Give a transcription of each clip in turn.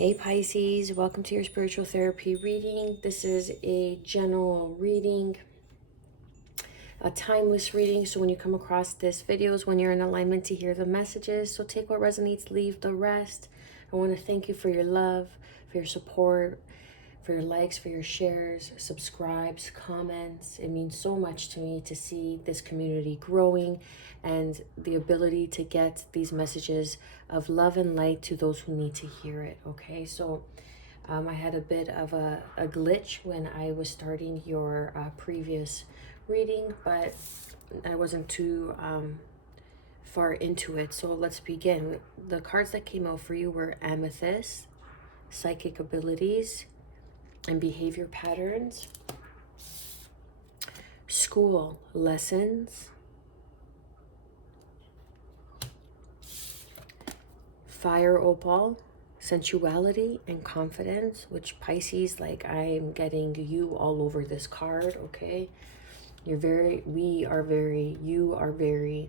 Hey Pisces, welcome to your spiritual therapy reading. This is a general reading, a timeless reading. So when you come across this video is when you're in alignment to hear the messages. So take what resonates, leave the rest. I want to thank you for your love, for your support, for your likes, for your shares, subscribes, comments. It means so much to me to see this community growing and the ability to get these messages of love and light to those who need to hear it. Okay, so I had a bit of a glitch when I was starting your previous reading, but I wasn't too far into it. So let's begin. The cards that came out for you were Amethyst, Psychic Abilities, and Behavior Patterns, School Lessons, Fire Opal, Sensuality and Confidence, which Pisces, like I'm getting you all over this card, okay? You are very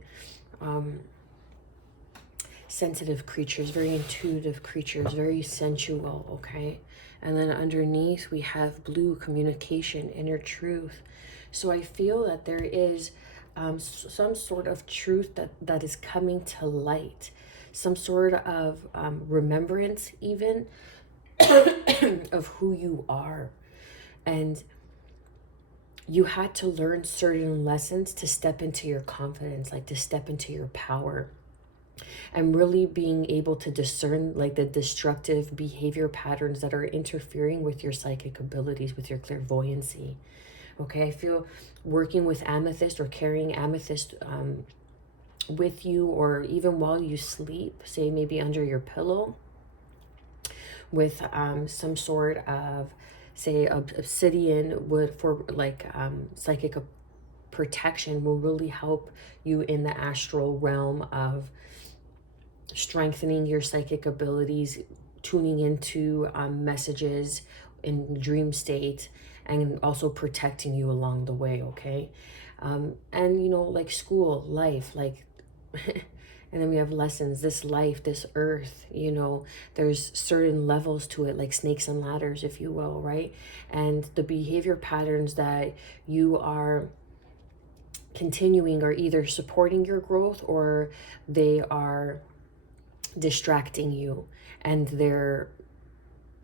sensitive creatures, very intuitive creatures, very sensual, okay? And then underneath we have blue, communication, inner truth. So I feel that there is some sort of truth that is coming to light, some sort of remembrance even of who you are. And you had to learn certain lessons to step into your confidence, like to step into your power. And really being able to discern like the destructive behavior patterns that are interfering with your psychic abilities, with your clairvoyancy. Okay, I feel working with amethyst or carrying amethyst with you, or even while you sleep, say maybe under your pillow, with some sort of, say, obsidian wood for like psychic protection, will really help you in the astral realm of strengthening your psychic abilities, tuning into messages in dream state, and also protecting you along the way, okay? And, you know, like school, life, like, and then we have lessons, this life, this earth, you know, there's certain levels to it, like snakes and ladders, if you will, right? And the behavior patterns that you are continuing are either supporting your growth or they are distracting you, and they're,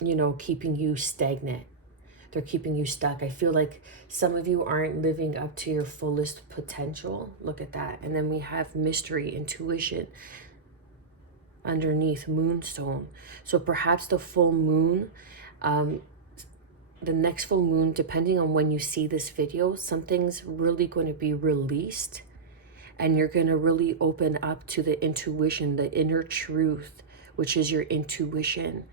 you know, keeping you stagnant. They're keeping you stuck. I feel like some of you aren't living up to your fullest potential. Look at that. And then we have mystery, intuition underneath, moonstone. So perhaps the full moon, the next full moon, depending on when you see this video, something's really going to be released, and you're going to really open up to the intuition, the inner truth, which is your intuition.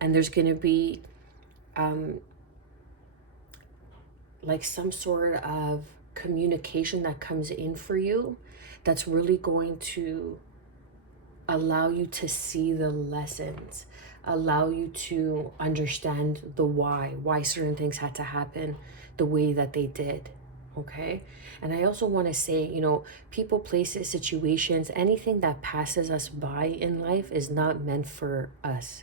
And there's going to be like some sort of communication that comes in for you that's really going to allow you to see the lessons, allow you to understand the why certain things had to happen the way that they did. Okay. And I also want to say, you know, people, places, situations, anything that passes us by in life is not meant for us.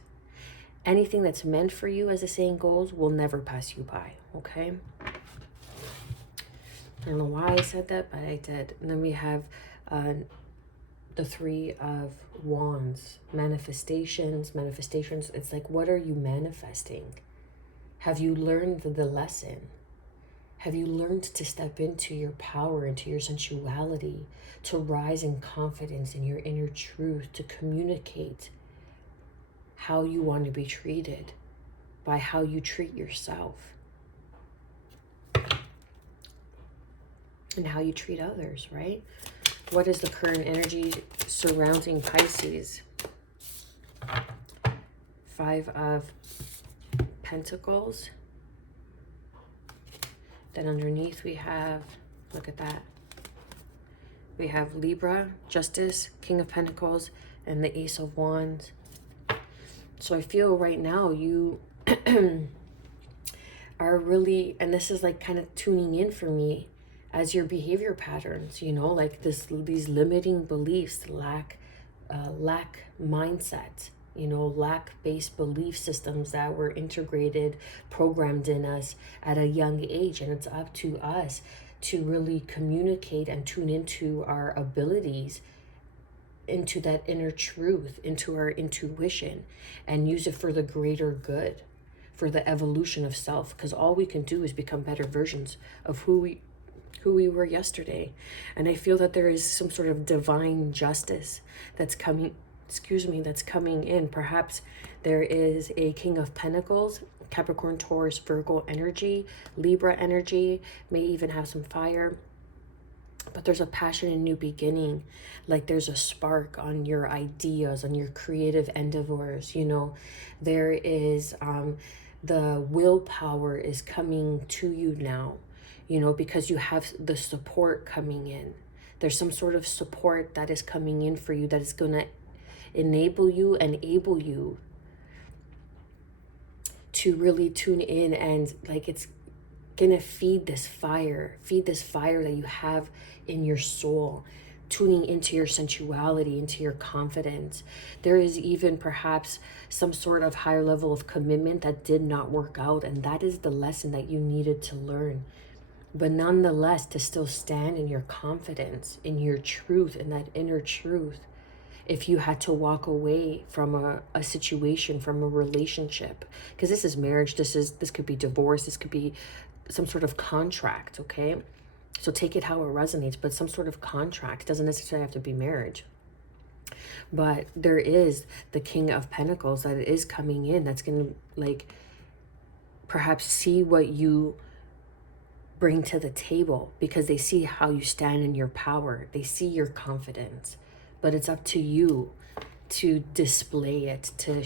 Anything that's meant for you, as the saying goes, will never pass you by. Okay. I don't know why I said that, but I did. And then we have the Three of Wands, manifestations. It's like, what are you manifesting? Have you learned the lesson? Have you learned to step into your power, into your sensuality, to rise in confidence in your inner truth, to communicate how you want to be treated by how you treat yourself and how you treat others, right? What is the current energy surrounding Pisces? Five of Pentacles. Then underneath we have, look at that. We have Libra, Justice, King of Pentacles, and the Ace of Wands. So I feel right now you are really, and this is like kind of tuning in for me as your behavior patterns, you know, like these limiting beliefs, lack mindset, you know, lack-based belief systems that were integrated, programmed in us at a young age. And it's up to us to really communicate and tune into our abilities, into that inner truth, into our intuition, and use it for the greater good, for the evolution of self. Because all we can do is become better versions of who we were yesterday. And I feel that there is some sort of divine justice that's coming, that's coming in. Perhaps there is a King of Pentacles, Capricorn, Taurus, Virgo energy, Libra energy, may even have some fire. But there's a passion and new beginning. Like there's a spark on your ideas, on your creative endeavors, you know. There is the willpower is coming to you now, you know, because you have the support coming in. There's some sort of support that is coming in for you that is going to enable you and able you to really tune in, and like it's gonna feed this fire that you have in your soul, tuning into your sensuality, into your confidence. There is even perhaps some sort of higher level of commitment that did not work out, and that is the lesson that you needed to learn. But nonetheless, to still stand in your confidence, in your truth, in that inner truth. If you had to walk away from a situation, from a relationship, because this is marriage, this could be divorce, this could be some sort of contract, okay? So take it how it resonates, but some sort of contract doesn't necessarily have to be marriage. But there is the King of Pentacles that is coming in, that's going to like perhaps see what you bring to the table, because they see how you stand in your power. They see your confidence, but it's up to you to display it, to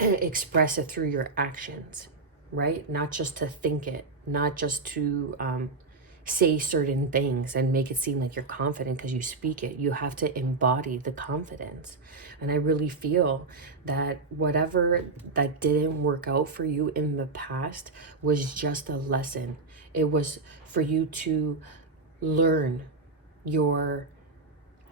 express it through your actions, right? Not just to think it, not just to say certain things and make it seem like you're confident because you speak it. You have to embody the confidence. And I really feel that whatever that didn't work out for you in the past was just a lesson. It was for you to learn your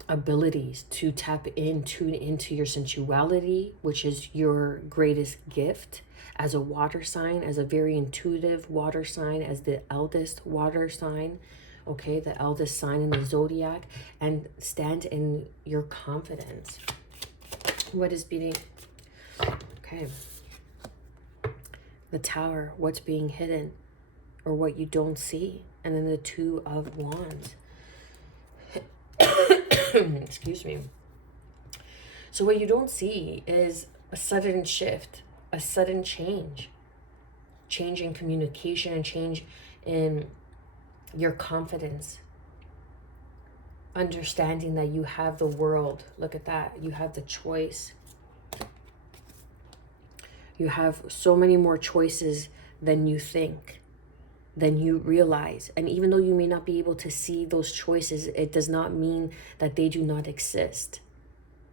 abilities, to tap in, tune into your sensuality, which is your greatest gift as a water sign, as a very intuitive water sign, as the eldest water sign, okay, the eldest sign in the zodiac, and stand in your confidence. What is being, okay, the Tower, what's being hidden or what you don't see, and then the Two of Wands. Excuse me. So what you don't see is a sudden shift, a sudden change in communication, and change in your confidence. Understanding that you have the world. Look at that. You have the choice. You have so many more choices than you think, than you realize. And even though you may not be able to see those choices, it does not mean that they do not exist.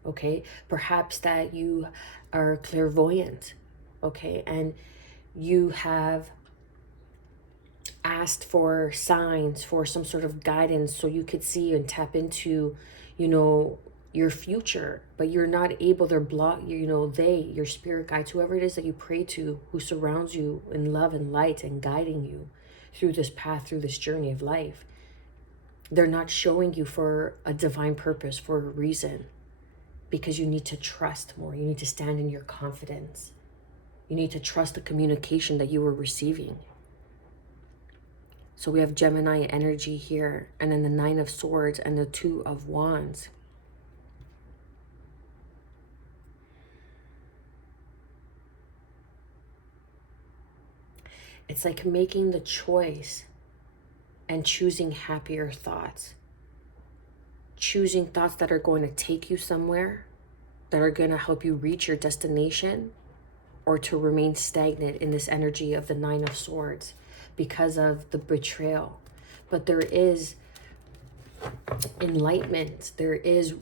Okay? Perhaps that you are clairvoyant, okay? And you have asked for signs, for some sort of guidance so you could see and tap into, you know, your future, but you're not able, they're blocked, you know, your spirit guides, whoever it is that you pray to, who surrounds you in love and light and guiding you through this path, through this journey of life. They're not showing you for a divine purpose, for a reason, because you need to trust more. You need to stand in your confidence. You need to trust the communication that you were receiving. So we have Gemini energy here, and then the Nine of Swords and the Two of Wands. It's like making the choice and choosing happier thoughts. Choosing thoughts that are going to take you somewhere, that are going to help you reach your destination, or to remain stagnant in this energy of the Nine of Swords because of the betrayal. But there is enlightenment. There is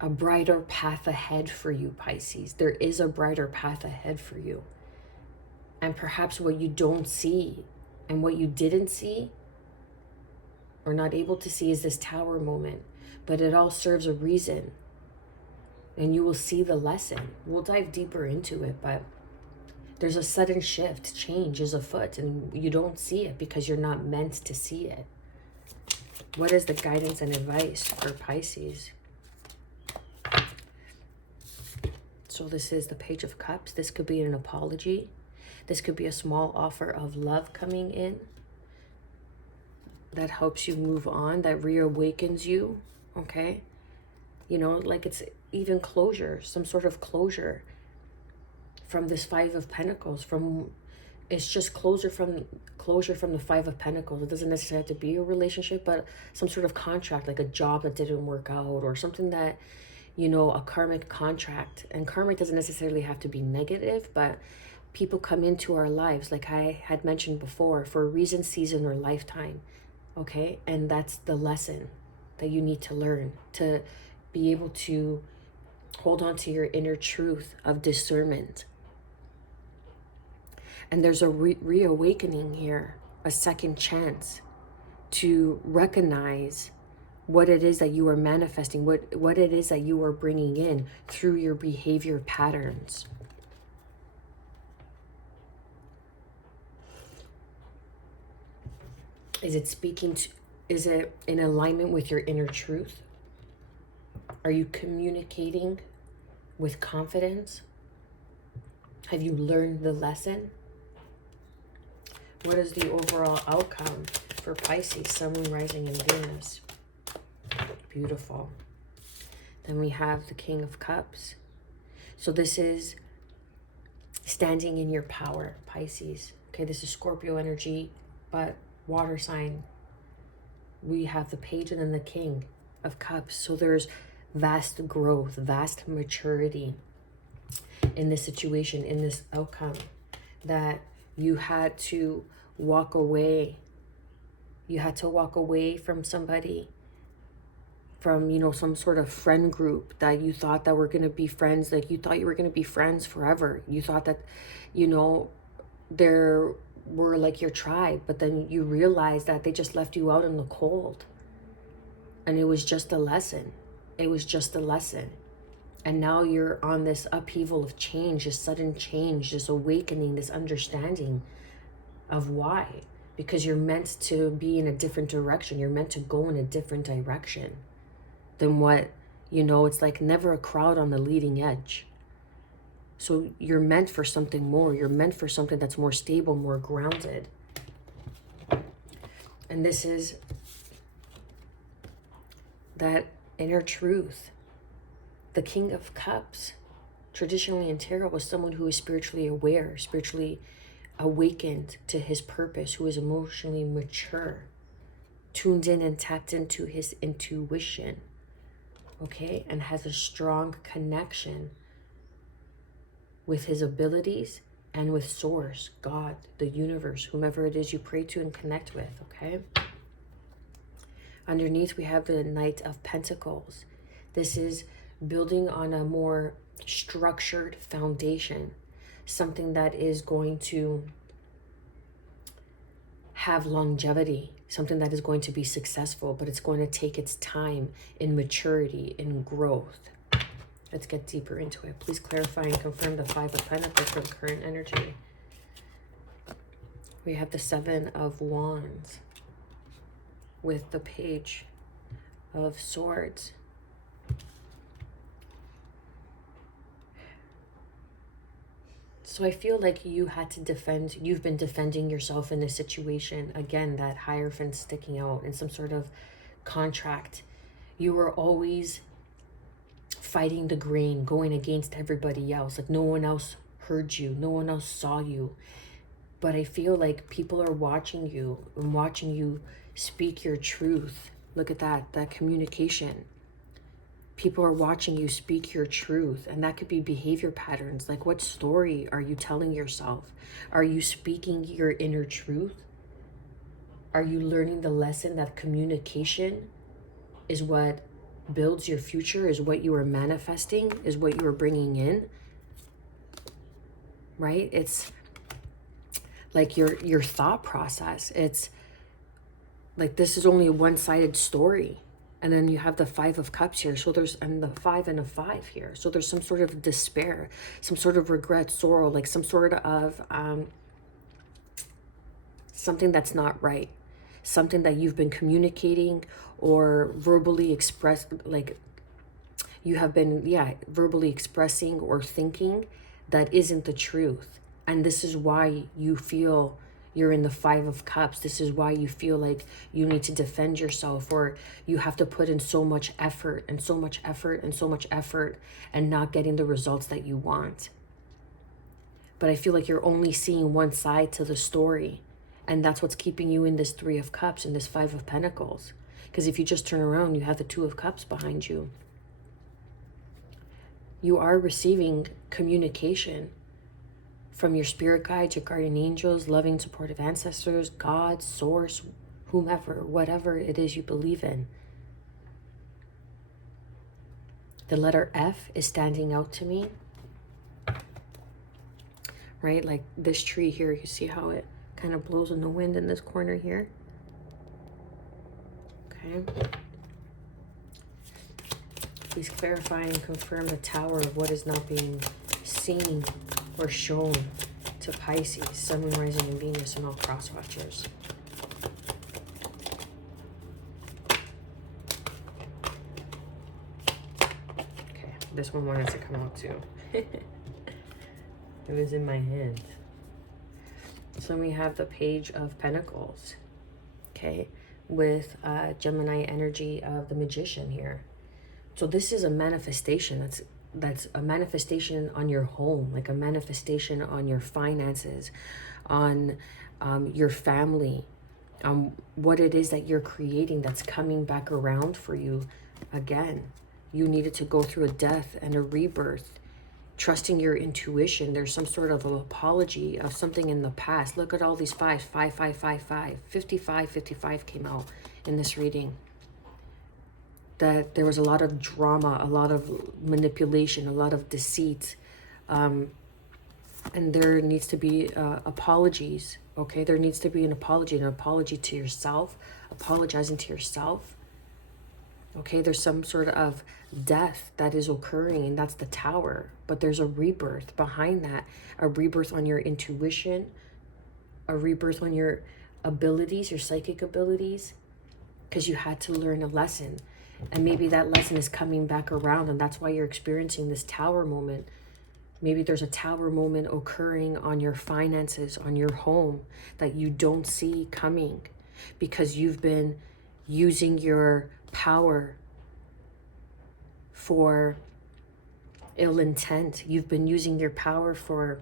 a brighter path ahead for you, Pisces. There is a brighter path ahead for you. And perhaps what you don't see and what you didn't see or not able to see is this Tower moment. But it all serves a reason. and you will see the lesson. We'll dive deeper into it, but there's a sudden shift, change is afoot, and you don't see it because you're not meant to see it. What is the guidance and advice for Pisces? So this is the Page of Cups. This could be an apology. This could be a small offer of love coming in that helps you move on, that reawakens you, okay? You know, like it's even closure, some sort of closure from this Five of Pentacles. It's just closure from the Five of Pentacles. It doesn't necessarily have to be a relationship, but some sort of contract, like a job that didn't work out, or something that, you know, a karmic contract. And karmic doesn't necessarily have to be negative, but people come into our lives, like I had mentioned before, for a reason, season, or lifetime, okay? And that's the lesson that you need to learn to be able to hold on to your inner truth of discernment. And there's a reawakening here, a second chance to recognize what it is that you are manifesting, what it is that you are bringing in through your behavior patterns. Is it in alignment with your inner truth? Are you communicating with confidence? Have you learned the lesson? What is the overall outcome for Pisces, Sun, Moon, Rising, and Venus? Beautiful. Then we have the King of Cups. So this is standing in your power, Pisces. Okay, this is Scorpio energy, but water sign. We have the Page and then the King of Cups. So there's vast growth, vast maturity in this situation, in this outcome, that you had to walk away. You had to walk away from somebody, from, you know, some sort of friend group that you thought that were going to be friends. Like you thought you were going to be friends forever. You thought that, you know, there were like your tribe, but then you realized that they just left you out in the cold. And it was just a lesson. It was just a lesson. And now you're on this upheaval of change, this sudden change, this awakening, this understanding of why. Because you're meant to be in a different direction. You're meant to go in a different direction than what, you know, it's like never a crowd on the leading edge. So you're meant for something more. You're meant for something that's more stable, more grounded. And this is that inner truth. The King of Cups, traditionally in tarot, was someone who is spiritually aware, spiritually awakened to his purpose, who is emotionally mature, tuned in and tapped into his intuition, okay, and has a strong connection with his abilities and with Source, God, the universe, whomever it is you pray to and connect with, okay? Underneath, we have the Knight of Pentacles. This is building on a more structured foundation, something that is going to have longevity, something that is going to be successful, but it's going to take its time in maturity, in growth. Let's get deeper into it. Please clarify and confirm the Five of Pentacles for the current energy. We have the Seven of Wands with the Page of Swords. So I feel like you had to defend, you've been defending yourself in this situation. Again, that Hierophant sticking out in some sort of contract. You were always fighting the grain, going against everybody else. Like no one else heard you, no one else saw you. But I feel like people are watching you and watching you speak your truth. Look at that communication. People are watching you speak your truth, and that could be behavior patterns. Like, what story are you telling yourself? Are you speaking your inner truth? Are you learning the lesson that communication is what builds your future, is what you are manifesting, is what you are bringing in? Right? It's like your thought process. It's like this is only a one-sided story. And then you have the Five of Cups here. So there's, and the 5 and a 5 here. So there's some sort of despair, some sort of regret, sorrow, like some sort of something that's not right. Something that you've been communicating or verbally expressed, like you have been, yeah, verbally expressing or thinking that isn't the truth. And this is why you feel you're in the Five of Cups. This is why you feel like you need to defend yourself, or you have to put in so much effort and so much effort and so much effort and not getting the results that you want. But I feel like you're only seeing one side to the story. And that's what's keeping you in this Three of Cups and this Five of Pentacles. Because if you just turn around, you have the Two of Cups behind you. You are receiving communication from your spirit guides, your guardian angels, loving, supportive ancestors, God, source, whomever, whatever it is you believe in. The letter F is standing out to me. Right? Like this tree here, you see how it kind of blows in the wind in this corner here? Okay. Please clarify and confirm the Tower of what is not being seen or shown to Pisces, Sun, Moon, Rising, and Venus, and all cross watchers. Okay, this one wanted to come out too. It was in my hand. So we have the Page of Pentacles, okay, with Gemini energy of the Magician here. So this is a manifestation. That's a manifestation on your home, like a manifestation on your finances, on your family, what it is that you're creating that's coming back around for you again. You needed to go through a death and a rebirth. Trusting your intuition. There's some sort of an apology of something in the past. Look at all these fives. 5, 5, 5, 5. 55, 55 came out in this reading. That there was a lot of drama, a lot of manipulation, a lot of deceit. And there needs to be apologies, okay? There needs to be an apology to yourself, apologizing to yourself. Okay, there's some sort of death that is occurring, and that's the Tower. But there's a rebirth behind that, a rebirth on your intuition, a rebirth on your abilities, your psychic abilities, because you had to learn a lesson. And maybe that lesson is coming back around, and that's why you're experiencing this Tower moment. Maybe there's a Tower moment occurring on your finances, on your home, that you don't see coming because you've been using your power for ill intent. You've been using your power for,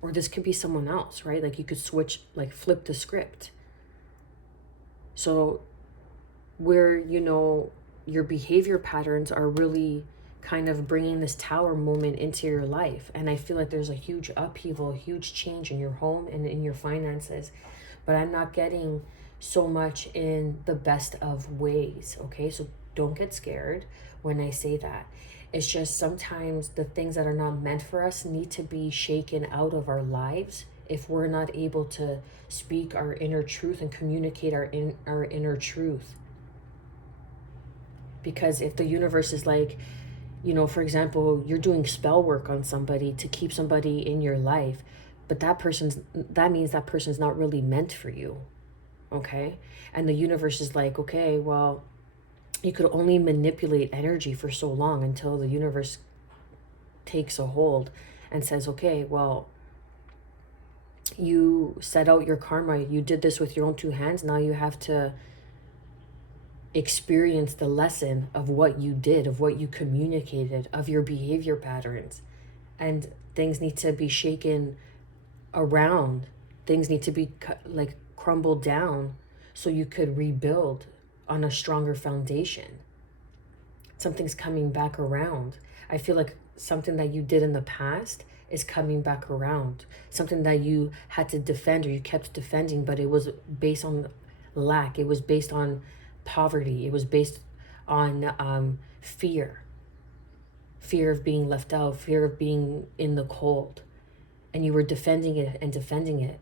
or this could be someone else, right? Like you could switch, like flip the script. So where, you know, your behavior patterns are really kind of bringing this Tower moment into your life. And I feel like there's a huge upheaval, a huge change in your home and in your finances. But I'm not getting so much in the best of ways, okay? So don't get scared when I say that. It's just sometimes the things that are not meant for us need to be shaken out of our lives if we're not able to speak our inner truth and communicate our inner truth. Because if the universe is like, you know, for example, you're doing spell work on somebody to keep somebody in your life, but that means that person's not really meant for you. Okay, and the universe is like, okay, well, you could only manipulate energy for so long until the universe takes a hold and says, okay, well, you set out your karma, you did this with your own two hands, now you have to experience the lesson of what you did, of what you communicated, of your behavior patterns. And things need to be shaken around, things need to be like crumbled down so you could rebuild on a stronger foundation. Something's coming back around. I feel like something that you did in the past is coming back around. Something that you had to defend or you kept defending, but it was based on lack. It was based on poverty. It was based on fear. Fear of being left out, fear of being in the cold. And you were defending it and defending it.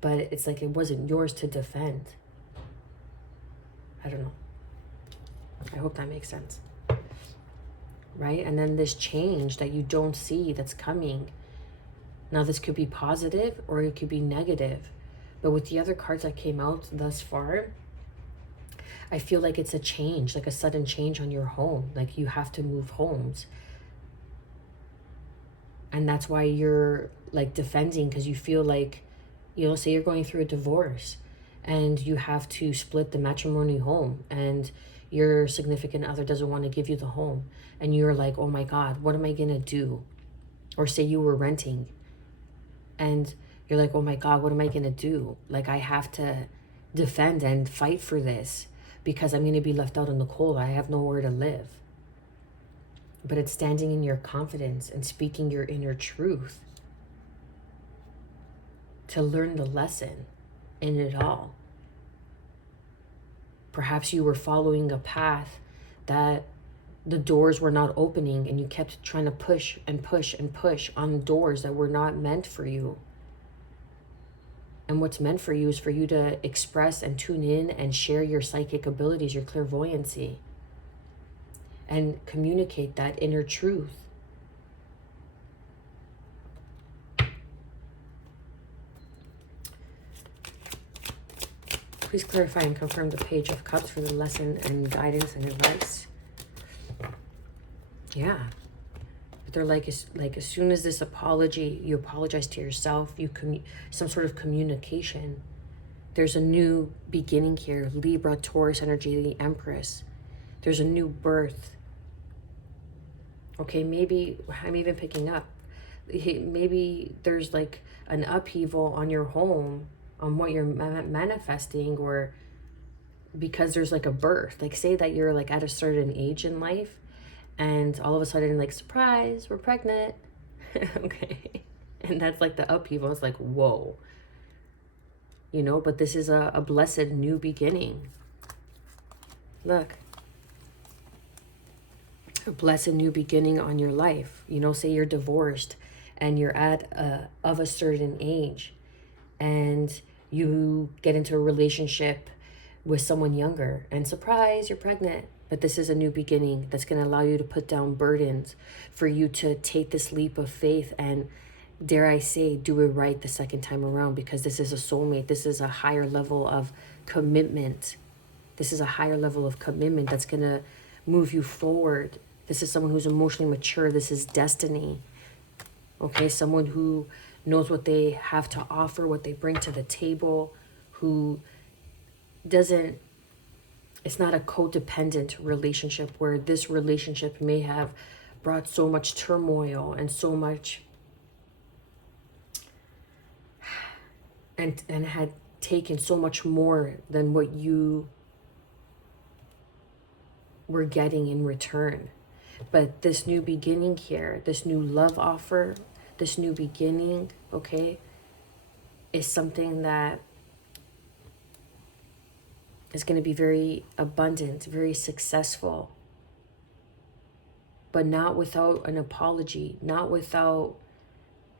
But it's like it wasn't yours to defend. I don't know. I hope that makes sense. Right? And then this change that you don't see that's coming. Now, this could be positive or it could be negative. But with the other cards that came out thus far, I feel like it's a change, like a sudden change on your home. Like you have to move homes. And that's why you're like defending, because you feel like, you know, say you're going through a divorce and you have to split the matrimony home and your significant other doesn't want to give you the home. And you're like, oh my God, what am I going to do? Or say you were renting and you're like, oh my God, what am I going to do? Like, I have to defend and fight for this because I'm going to be left out in the cold. I have nowhere to live. But it's standing in your confidence and speaking your inner truth to learn the lesson in it all. Perhaps you were following a path that the doors were not opening and you kept trying to push and push and push on doors that were not meant for you. And what's meant for you is for you to express and tune in and share your psychic abilities, your clairvoyancy, and communicate that inner truth. Please clarify and confirm the Page of Cups for the lesson and guidance and advice. Yeah. But they're like as soon as this apology, you apologize to yourself, some sort of communication. There's a new beginning here. Libra, Taurus energy, the Empress. There's a new birth. Okay, maybe I'm even picking up. Maybe there's like an upheaval on your home, on what you're manifesting, or because there's like a birth. Like say that you're like at a certain age in life and all of a sudden like, surprise, we're pregnant. Okay. And that's like the upheaval. It's like, whoa. You know, but this is a blessed new beginning. Look. A blessed new beginning on your life. You know, say you're divorced and you're of a certain age and you get into a relationship with someone younger and surprise, you're pregnant. But this is a new beginning that's going to allow you to put down burdens, for you to take this leap of faith and, dare I say, do it right the second time around, because this is a soulmate. This is a higher level of commitment. This is a higher level of commitment that's going to move you forward. This is someone who's emotionally mature. This is destiny. Okay, someone who knows what they have to offer, what they bring to the table, who doesn't, it's not a codependent relationship where this relationship may have brought so much turmoil and so much, and had taken so much more than what you were getting in return. But this new beginning here, this new love offer, this new beginning, okay, is something that is going to be very abundant, very successful, but not without an apology, not without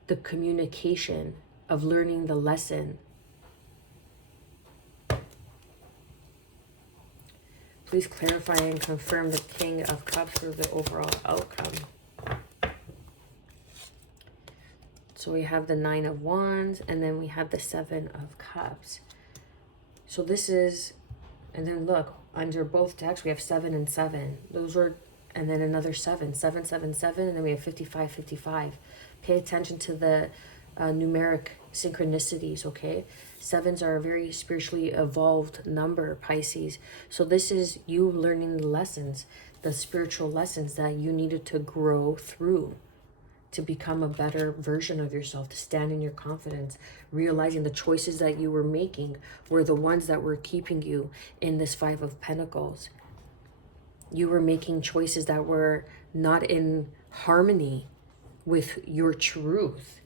the communication of learning the lesson. Please clarify and confirm the King of Cups for the overall outcome. So we have the Nine of Wands, and then we have the Seven of Cups. So this is, and then look, under both decks, we have 7 and 7. Those were, and then another 7, 7, 7, 7, and then we have 55, 55. Pay attention to the numeric synchronicities, okay? 7s are a very spiritually evolved number, Pisces. So this is you learning the lessons, the spiritual lessons that you needed to grow through to become a better version of yourself, to stand in your confidence, realizing the choices that you were making were the ones that were keeping you in this 5 of Pentacles. You were making choices that were not in harmony with your truth.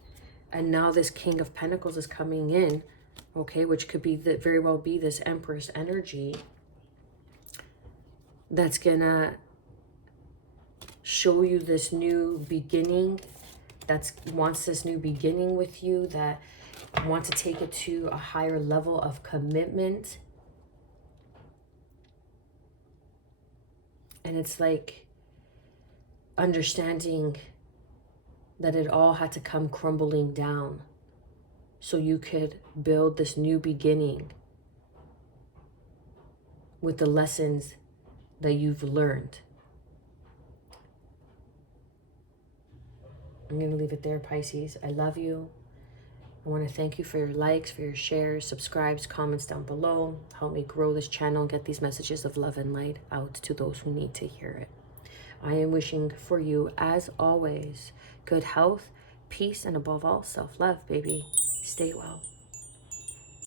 And now this King of Pentacles is coming in, okay, which could be very well be this Empress energy that's gonna show you this new beginning, that wants this new beginning with you, that wants to take it to a higher level of commitment. it's like understanding that it all had to come crumbling down so you could build this new beginning with the lessons that you've learned. I'm going to leave it there, Pisces. I love you. I want to thank you for your likes, for your shares, subscribes, comments down below. Help me grow this channel and get these messages of love and light out to those who need to hear it. I am wishing for you, as always, good health, peace, and above all, self-love, baby. Stay well.